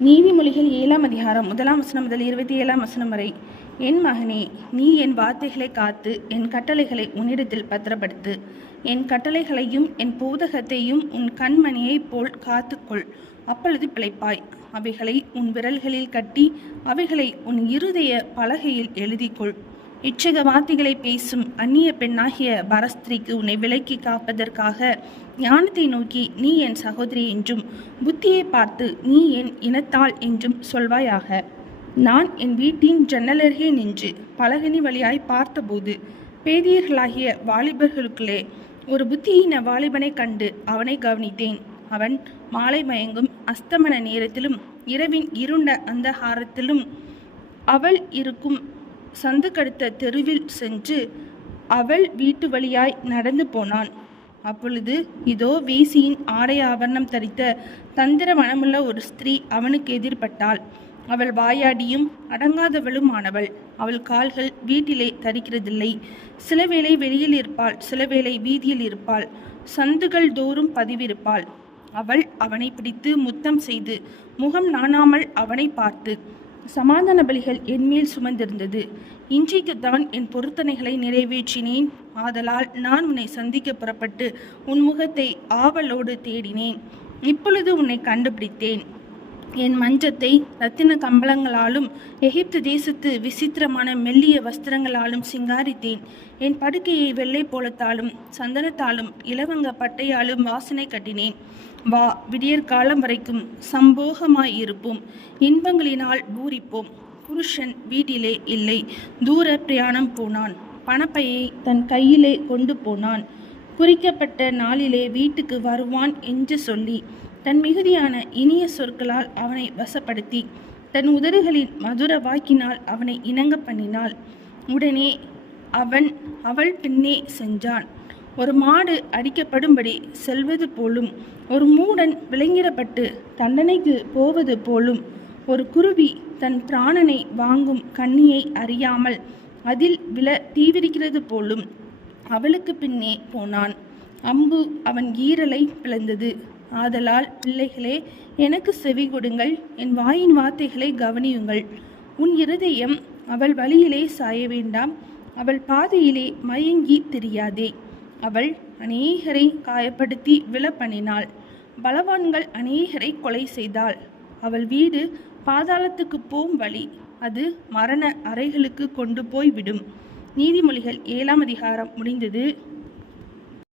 நீதிமொழிகள் 7ஆம் அதிகாரம் 1ஆம் வசனம் முதல் 27ஆம் வசனம் வரை. என் மகனே, நீ என் வார்த்தைகளை காத்து என் கட்டளைகளை உன்னிடத்தில் பத்திரப்படுத்து. என் கட்டளைகளையும் என் போதகத்தையும் உன் கண்மணியைப் போல் காத்துக்கொள். அப்பொழுது பிழைப்பாய். அவைகளை உன் விரல்களில் கட்டி அவைகளை உன் இருதய பலகையில் எழுதிக்கொள். இச்சக வார்த்தைகளை பேசும் அந்நிய பெண்ணாகிய பரஸ்திரிக்கு உன்னை விலக்கி காப்பதற்காக ஞானத்தை நோக்கி நீ என் சகோதரி என்றும் புத்தியை பார்த்து நீ என் இனத்தாள் என்றும் சொல்வாயாக. நான் என் வீட்டின் ஜன்னலருகே நின்று பலகனி வழியாய் பார்த்தபோது பேதியர்களாகிய வாலிபர்களுக்குள்ளே ஒரு புத்தியின வாலிபனை கண்டு அவனை கவனித்தேன். அவன் மாலை மயங்கும் அஸ்தமன நேரத்திலும் இரவின் இருண்ட அந்தகாரத்திலும் அவள் இருக்கும் சந்துக்கடுத்த தெருவில் சென்று அவள் வீட்டு வழியாய் நடந்து போனான். அப்பொழுது இதோ வேசியின் ஆடை ஆபரணம் தரித்த தந்திர மனமுள்ள ஒரு ஸ்திரீ அவனுக்கு எதிர்பட்டாள். அவள் வாயாடியும் அடங்காதவளும் ஆனவள். அவள் கால்கள் வீட்டிலே தரிக்கிறதில்லை. சிலவேளை வெளியில் இருப்பாள், சிலவேளை வீதியில் இருப்பாள், சந்துகள் தோறும் பதிவிருப்பாள். அவள் அவனை பிடித்து முத்தம் செய்து முகம் நாணாமல் அவனை பார்த்து, சமாதான பலிகள் என்மேல் சுமந்திருந்தது. இன்றைக்குத்தான் என் பொருத்தனைகளை நிறைவேற்றினேன். ஆதலால் நான் உன்னை சந்திக்க புறப்பட்டு உன் முகத்தை ஆவலோடு தேடினேன். இப்பொழுது உன்னை கண்டுபிடித்தேன். என் மஞ்சத்தை இரத்தின கம்பளங்களாலும் எகிப்து தேசத்து விசித்திரமான மெல்லிய வஸ்திரங்களாலும் சிங்காரித்தேன். என் படுக்கையை வெள்ளை போலத்தாலும் சந்தனத்தாலும் இலவங்க பட்டையாலும் வாசனை கட்டினேன். வா, விடியற்காலம் வரைக்கும் சம்போகமாயிருப்போம், இன்பங்களினால் பூரிப்போம். புருஷன் வீட்டிலே இல்லை, தூர பிரயாணம் போனான். பணப்பையை தன் கையிலே கொண்டு போனான். குறிக்கப்பட்ட நாளிலே வீட்டுக்கு வருவான் என்று சொல்லி தன் மிகுதியான இனிய சொற்களால் அவனை வசப்படுத்தி தன் உதடுகளின் மதுர வாக்கினால் அவனை இணங்க பண்ணினாள். உடனே அவள் பின்னே சென்றான். ஒரு மாடு அடிக்கப்படும்படி செல்வது போலும், ஒரு மூடன் விலங்கிடப்பட்டு தண்டனைக்கு போவது போலும், ஒரு குருவி தன் பிராணனை வாங்கும் கண்ணியை அறியாமல் அதில் விழ தீவிரிக்கிறது போலும் அவளுக்கு பின்னே போனான். அம்பு அவன் ஈரலை பிளந்தது. ஆதலால் பிள்ளைகளே, எனக்கு செவி கொடுங்கள், என் வாயின் வார்த்தைகளை கவனியுங்கள். உன் இருதயம் அவள் வழியிலே சாய வேண்டாம், அவள் பாதையிலே மயங்கி திரியாதே. அவள் அநேகரை காயப்படுத்தி விழ பண்ணினாள், பலவான்கள் அநேகரை கொலை செய்தாள். அவள் வீடு பாதாளத்துக்கு போம் வழி, அது மரண அறைகளுக்கு கொண்டு போய் விடும். நீதிமொழிகள் 7ஆம் அதிகாரம் முடிந்தது.